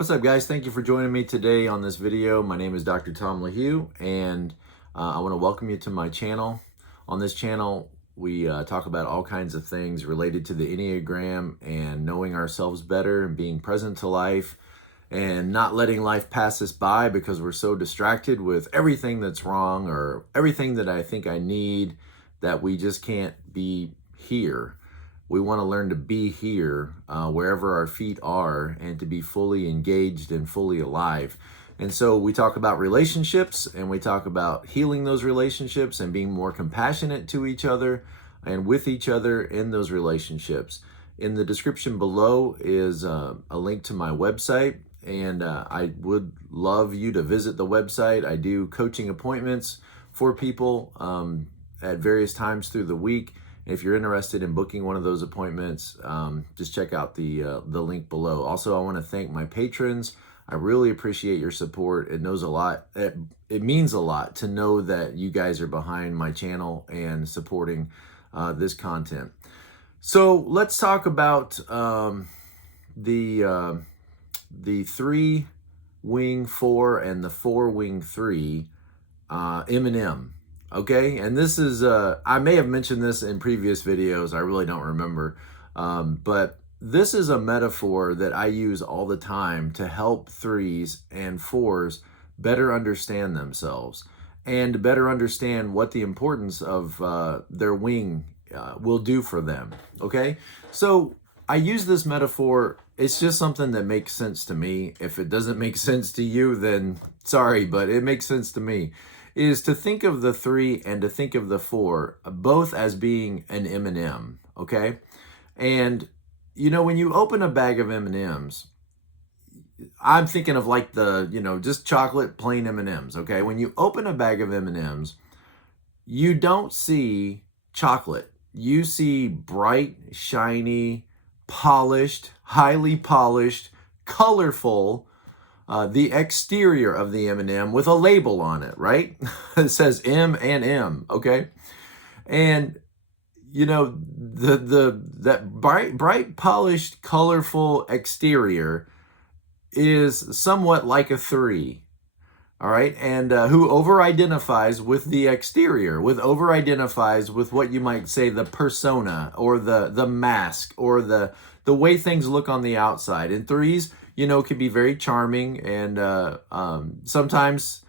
What's up, guys? Thank you for joining me today on this video. My name is Dr. Tom LaHue, and I want to welcome you to my channel. On this channel, we talk about all kinds of things related to the Enneagram and knowing ourselves better and being present to life and not letting life pass us by because we're so distracted with everything that's wrong or everything that I think I need that we just can't be here. We want to learn to be here wherever our feet are and to be fully engaged and fully alive. And so we talk about relationships, and we talk about healing those relationships and being more compassionate to each other and with each other in those relationships. In the description below is a link to my website, and I would love you to visit the website. I do coaching appointments for people at various times through the week. If you're interested in booking one of those appointments, just check out the link below. Also, I want to thank my patrons. I really appreciate your support. It knows a lot. It means a lot to know that you guys are behind my channel and supporting this content. So let's talk about the 3-wing 4 and the 4-wing 3 M&M. Okay, and this is, I may have mentioned this in previous videos, I really don't remember, but this is a metaphor that I use all the time to help 3s and 4s better understand themselves and better understand what the importance of their wing will do for them, okay? So I use this metaphor, it's just something that makes sense to me. If it doesn't make sense to you, then sorry, but it makes sense to me. Is to think of the 3 and to think of the 4 both as being an M&M, okay? And you know, when you open a bag of M&Ms, I'm thinking of like the, just chocolate plain M&Ms, okay? When you open a bag of M&Ms, you don't see chocolate. You see bright, shiny, polished, highly polished, colorful, the exterior of the M&M with a label on it, right? It says M and M, okay? And that bright, polished, colorful exterior is somewhat like a 3, all right? And who over-identifies with the exterior, over-identifies with what you might say the persona or the mask or the way things look on the outside. And 3s, can be very charming and sometimes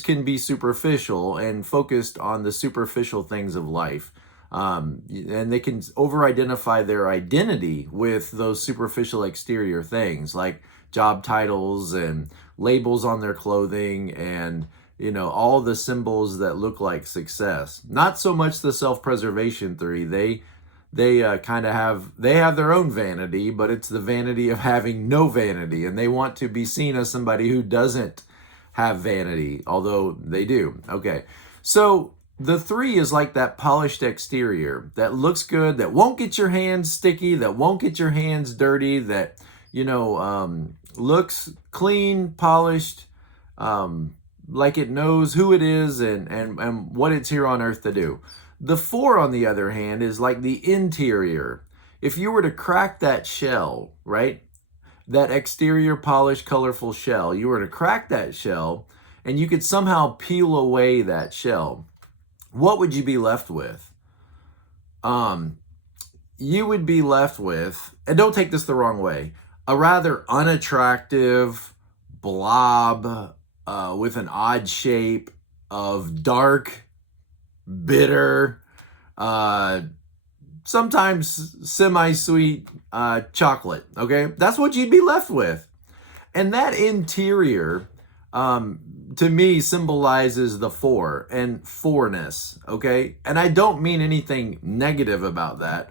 can be superficial and focused on the superficial things of life. And they can over-identify their identity with those superficial exterior things like job titles and labels on their clothing and, all the symbols that look like success. Not so much the self-preservation 3. They kind of have their own vanity, but it's the vanity of having no vanity, and they want to be seen as somebody who doesn't have vanity, although they do. Okay, so the 3 is like that polished exterior that looks good, that won't get your hands sticky, that won't get your hands dirty, that looks clean, polished, like it knows who it is and what it's here on earth to do. The 4, on the other hand, is like the interior. If you were to crack that shell, right, that exterior polished, colorful shell, you were to crack that shell and you could somehow peel away that shell, what would you be left with? You would be left with, and don't take this the wrong way, a rather unattractive blob with an odd shape of dark, bitter, sometimes semi-sweet chocolate, okay? That's what you'd be left with. And that interior, to me, symbolizes the 4 and 4-ness, okay? And I don't mean anything negative about that.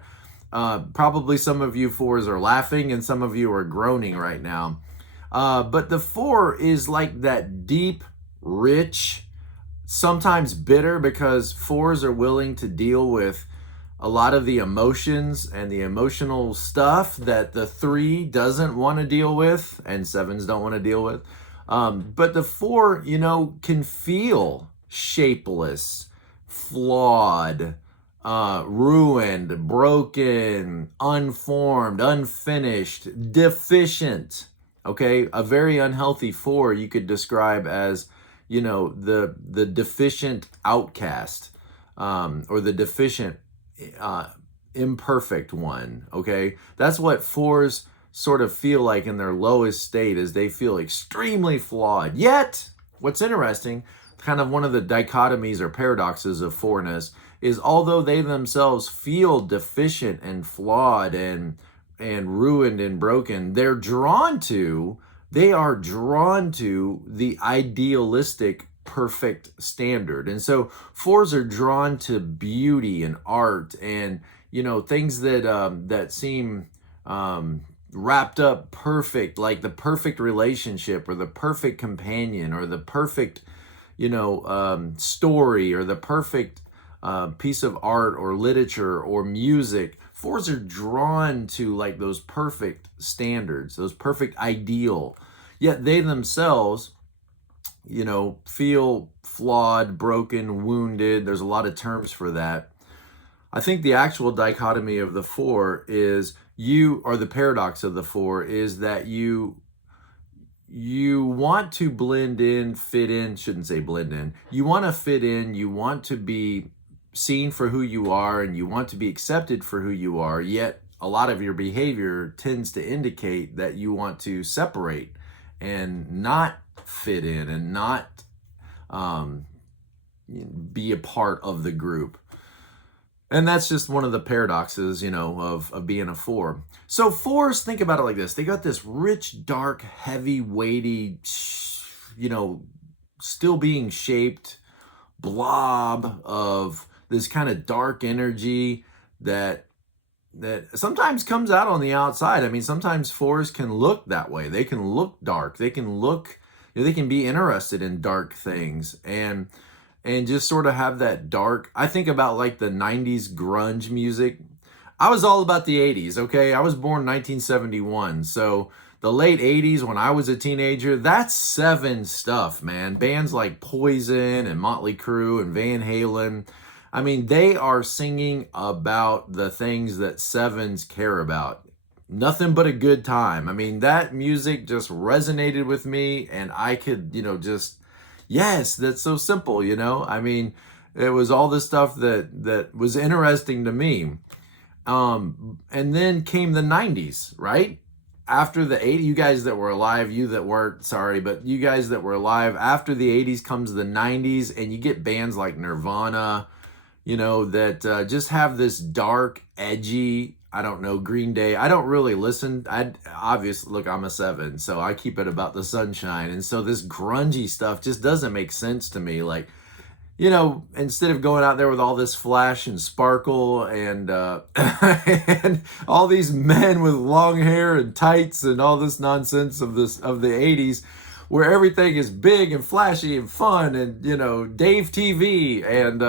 Probably some of you 4s are laughing and some of you are groaning right now. But the 4 is like that deep, rich, sometimes bitter, because 4s are willing to deal with a lot of the emotions and the emotional stuff that the 3 doesn't want to deal with and 7s don't want to deal with. But the 4, can feel shapeless, flawed, ruined, broken, unformed, unfinished, deficient, Okay, a very unhealthy 4 you could describe as, the deficient outcast, or the deficient, uh, imperfect one. Okay, that's what 4s sort of feel like in their lowest state, is they feel extremely flawed. Yet, what's interesting, kind of one of the dichotomies or paradoxes of 4ness, is although they themselves feel deficient and flawed and ruined and broken, they are drawn to the idealistic perfect standard. And so 4s are drawn to beauty and art and, things that seem wrapped up perfect, like the perfect relationship or the perfect companion or the perfect, story, or the perfect piece of art or literature or music. 4s are drawn to like those perfect standards, those perfect ideal. Yet they themselves, feel flawed, broken, wounded. There's a lot of terms for that. I think the actual dichotomy of the 4 is the paradox of the 4 is that you want to blend in, fit in, shouldn't say blend in. You want to fit in, you want to be seen for who you are, and you want to be accepted for who you are, yet a lot of your behavior tends to indicate that you want to separate and not fit in and not be a part of the group. And that's just one of the paradoxes, of being a 4. So 4s, think about it like this. They got this rich, dark, heavy, weighty, still being shaped blob of this kind of dark energy that sometimes comes out on the outside. I mean, sometimes 4s can look that way. They can look dark. They can look, they can be interested in dark things and just sort of have that dark. I think about like the 90s grunge music. I was all about the 80s, okay? I was born in 1971. So the late 80s, when I was a teenager, that's 7 stuff, man. Bands like Poison and Motley Crue and Van Halen. I mean, they are singing about the things that 7s care about. Nothing but a good time. I mean, that music just resonated with me, and I could, yes, that's so simple, I mean, it was all this stuff that was interesting to me. And then came the 90s, right? After the 80s, you guys that were alive, you that weren't, sorry, but you guys that were alive, after the 80s comes the 90s, and you get bands like Nirvana, that just have this dark, edgy, I don't know, Green Day. I don't really listen. Obviously, look, I'm a 7, so I keep it about the sunshine. And so this grungy stuff just doesn't make sense to me. Like, instead of going out there with all this flash and sparkle and and all these men with long hair and tights and all this nonsense of the 80s, where everything is big and flashy and fun and Dave TV, and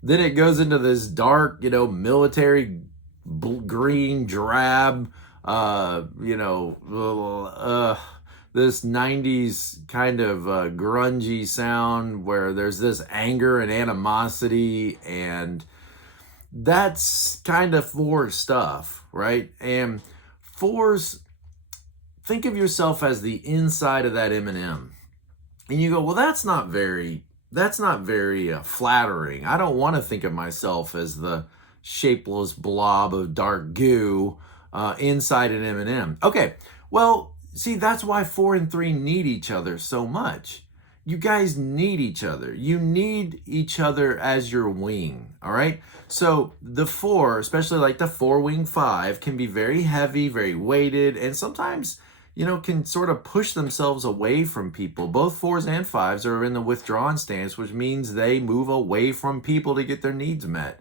then it goes into this dark, military green drab, this 90s kind of grungy sound where there's this anger and animosity, and that's kind of 4 stuff, right? And 4s, think of yourself as the inside of that M&M, and you go, well, that's not very flattering. I don't want to think of myself as the shapeless blob of dark goo inside an M&M. Okay, well, see, that's why 4 and 3 need each other so much. You guys need each other. You need each other as your wing, all right? So the 4, especially like the 4-wing 5, can be very heavy, very weighted, and sometimes, can sort of push themselves away from people. Both 4s and 5s are in the withdrawn stance, which means they move away from people to get their needs met.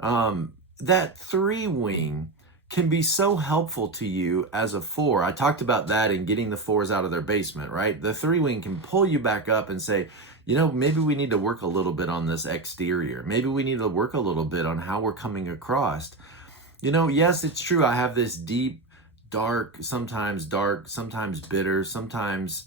That 3-wing can be so helpful to you as a 4. I talked about that in getting the 4s out of their basement, right? The 3-wing can pull you back up and say, maybe we need to work a little bit on this exterior. Maybe we need to work a little bit on how we're coming across. Yes, it's true. I have this deep, dark, sometimes bitter, sometimes,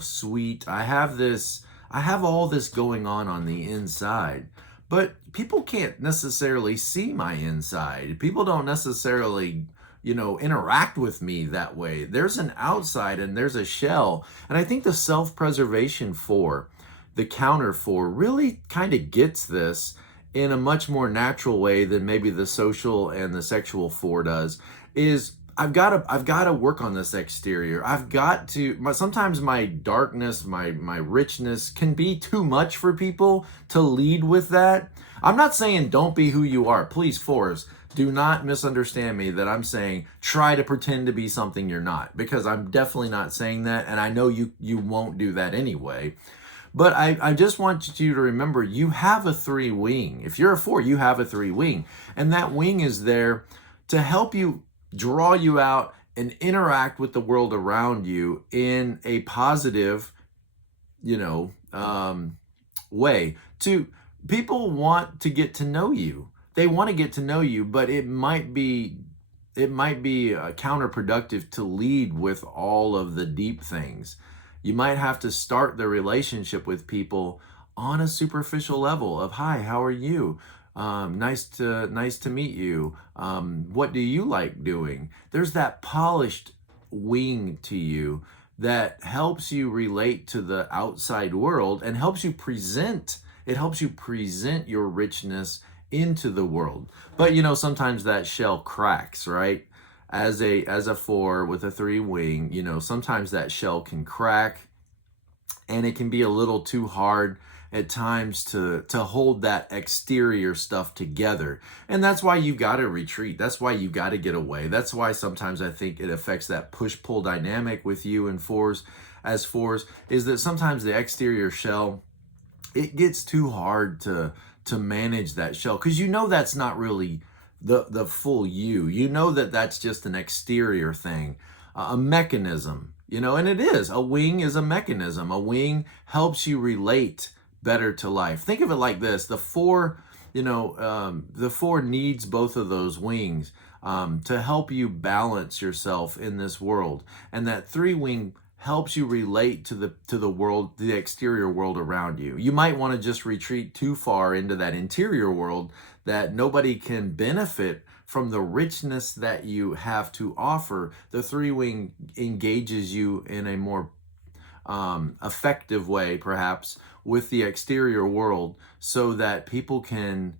sweet. I have all this going on the inside. But people can't necessarily see my inside. People don't necessarily interact with me that way. There's an outside and there's a shell. And I think the self-preservation 4, the counter 4, really kind of gets this in a much more natural way than maybe the social and the sexual 4 does. Is I've got to work on this exterior. I've got to, sometimes my darkness, my richness can be too much for people to lead with that. I'm not saying don't be who you are. Please, 4s, do not misunderstand me that I'm saying try to pretend to be something you're not, because I'm definitely not saying that, and I know you won't do that anyway. But I just want you to remember you have a 3 wing. If you're a 4, you have a 3 wing, and that wing is there to help you, draw you out, and interact with the world around you in a positive, way. People want to get to know you. They want to get to know you, but it might be counterproductive to lead with all of the deep things. You might have to start the relationship with people on a superficial level of, hi, how are you? Nice to meet you. What do you like doing? There's that polished wing to you that helps you relate to the outside world and helps you present your richness into the world. But sometimes that shell cracks, right? As a 4 with a 3 wing, sometimes that shell can crack, and it can be a little too hard at times to hold that exterior stuff together. And that's why you've got to retreat. That's why you've got to get away. That's why sometimes I think it affects that push-pull dynamic with you and 4s, as 4s, is that sometimes the exterior shell, it gets too hard to manage that shell, because that's not really the full you. That's just an exterior thing, a mechanism, and it is. A wing is a mechanism. A wing helps you relate better to life. Think of it like this: the 4, the 4 needs both of those wings to help you balance yourself in this world, and that 3 wing helps you relate to the world, the exterior world around you. You might want to just retreat too far into that interior world that nobody can benefit from the richness that you have to offer. The 3 wing engages you in a more effective way, perhaps, with the exterior world, so that people can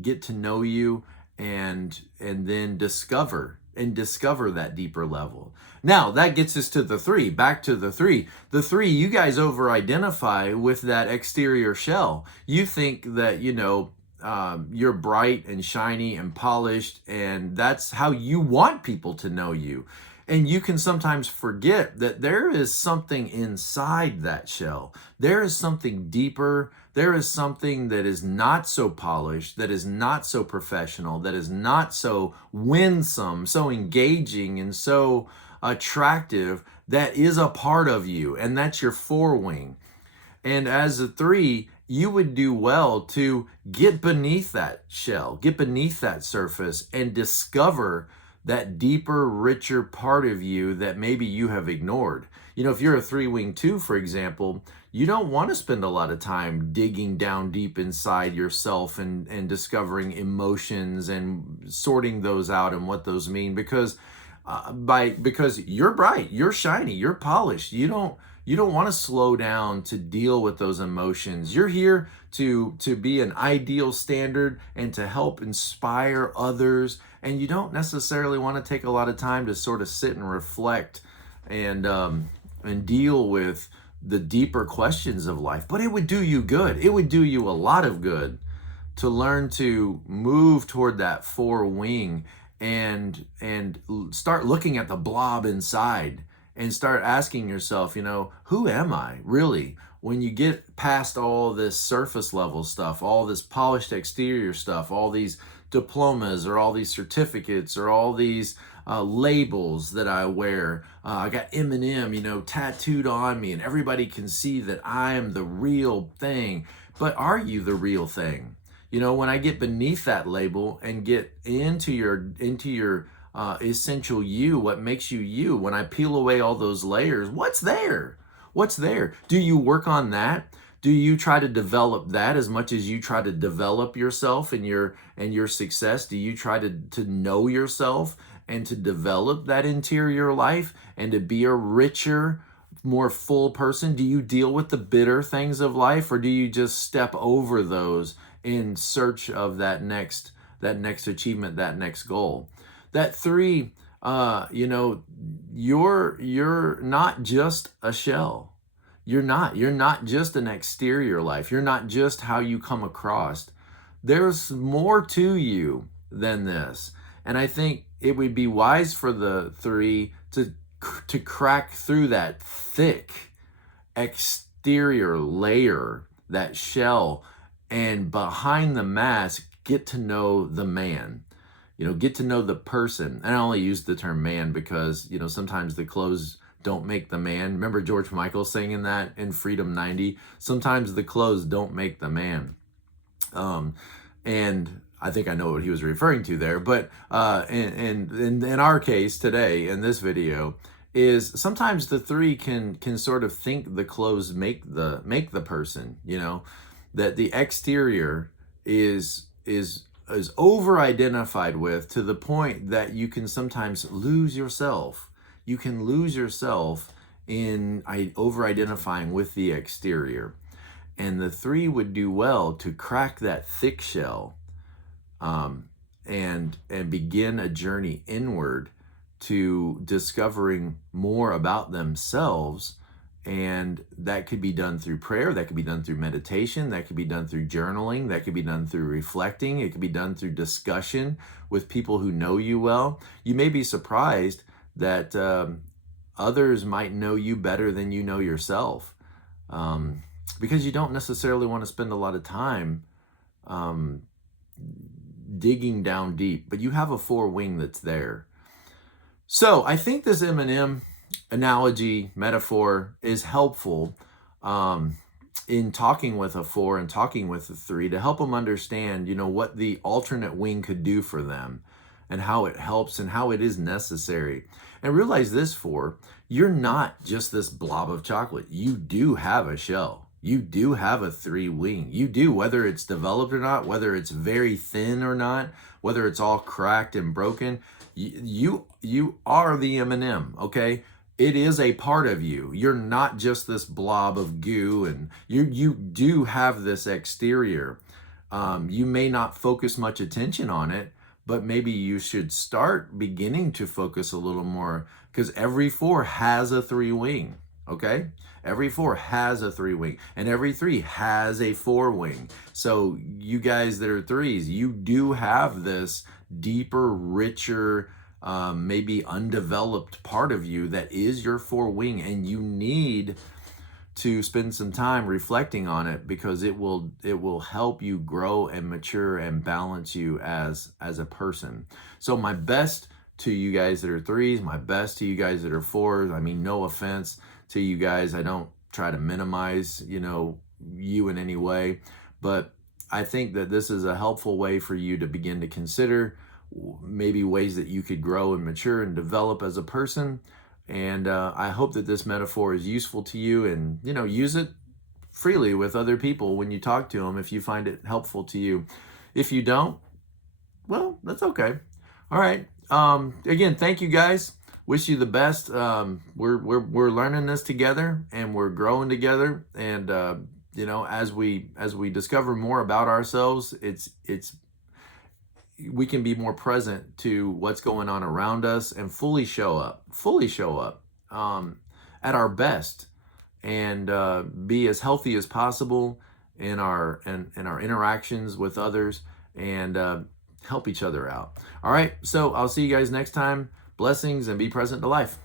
get to know you and then discover that deeper level. Now that gets us to the 3. Back to the 3. The 3, you guys over-identify with that exterior shell. You think that you're bright and shiny and polished, and that's how you want people to know you. And you can sometimes forget that there is something inside that shell. There is something deeper. There is something that is not so polished, that is not so professional, that is not so winsome, so engaging, and so attractive, that is a part of you. And that's your 4 wing. And as a 3, you would do well to get beneath that shell, get beneath that surface, and discover that deeper, richer part of you that maybe you have ignored. If you're a 3 wing 2, for example, you don't want to spend a lot of time digging down deep inside yourself and discovering emotions and sorting those out and what those mean, because you're bright, you're shiny, you're polished. You don't want to slow down to deal with those emotions. You're here to be an ideal standard and to help inspire others. And you don't necessarily want to take a lot of time to sort of sit and reflect and deal with the deeper questions of life. But it would do you good. It would do you a lot of good to learn to move toward that 4 wing and start looking at the blob inside and start asking yourself, who am I really? When you get past all this surface level stuff, all this polished exterior stuff, all these diplomas or all these certificates or all these labels that I wear. I got M&M, tattooed on me, and everybody can see that I am the real thing. But are you the real thing? When I get beneath that label and get into your essential you, what makes you you, when I peel away all those layers, what's there? What's there? Do you work on that? Do you try to develop that as much as you try to develop yourself and your success? Do you try to know yourself and to develop that interior life and to be a richer, more full person? Do you deal with the bitter things of life, or do you just step over those in search of that next achievement, that next goal? That 3, you're not just a shell. You're not just an exterior life. You're not just how you come across. There's more to you than this. And I think it would be wise for the 3 to crack through that thick exterior layer, that shell, and behind the mask, get to know the man. Get to know the person. And I only use the term man because, sometimes the clothes don't make the man. Remember George Michael singing that in Freedom 90? Sometimes the clothes don't make the man. And I think I know what he was referring to there. But in our case today, in this video, is sometimes the 3 can sort of think the clothes make the person, that the exterior is over-identified with, to the point that you can sometimes lose yourself. You can lose yourself in over-identifying with the exterior. And the 3 would do well to crack that thick shell and begin a journey inward to discovering more about themselves. And that could be done through prayer, that could be done through meditation, that could be done through journaling, that could be done through reflecting, it could be done through discussion with people who know you well. You may be surprised that others might know you better than you know yourself, because you don't necessarily want to spend a lot of time digging down deep, but you have a 4 wing that's there. So I think this M&M analogy, metaphor, is helpful in talking with a 4 and talking with a 3 to help them understand, what the alternate wing could do for them and how it helps and how it is necessary. And realize this, 4, you're not just this blob of chocolate. You do have a shell. You do have a 3 wing. You do, whether it's developed or not, whether it's very thin or not, whether it's all cracked and broken. You are the M&M, okay? It is a part of you. You're not just this blob of goo, and you do have this exterior. You may not focus much attention on it, but maybe you should start beginning to focus a little more, because every 4 has a 3 wing, okay? Every 4 has a 3 wing, and every 3 has a 4 wing. So you guys that are 3s, you do have this deeper, richer, maybe undeveloped part of you that is your 4 wing, and you need to spend some time reflecting on it, because it will help you grow and mature and balance you as a person. So my best to you guys that are 3s, my best to you guys that are 4s. I mean, no offense to you guys. I don't try to minimize, you in any way, but I think that this is a helpful way for you to begin to consider maybe ways that you could grow and mature and develop as a person. And I hope that this metaphor is useful to you, and use it freely with other people when you talk to them if you find it helpful to you. If you don't, well, that's okay. All right. Again, thank you guys. Wish you the best. We're learning this together, and we're growing together. And as we discover more about ourselves, we can be more present to what's going on around us and fully show up at our best, and be as healthy as possible in our interactions with others, and help each other out. All right, so I'll see you guys next time. Blessings, and be present to life.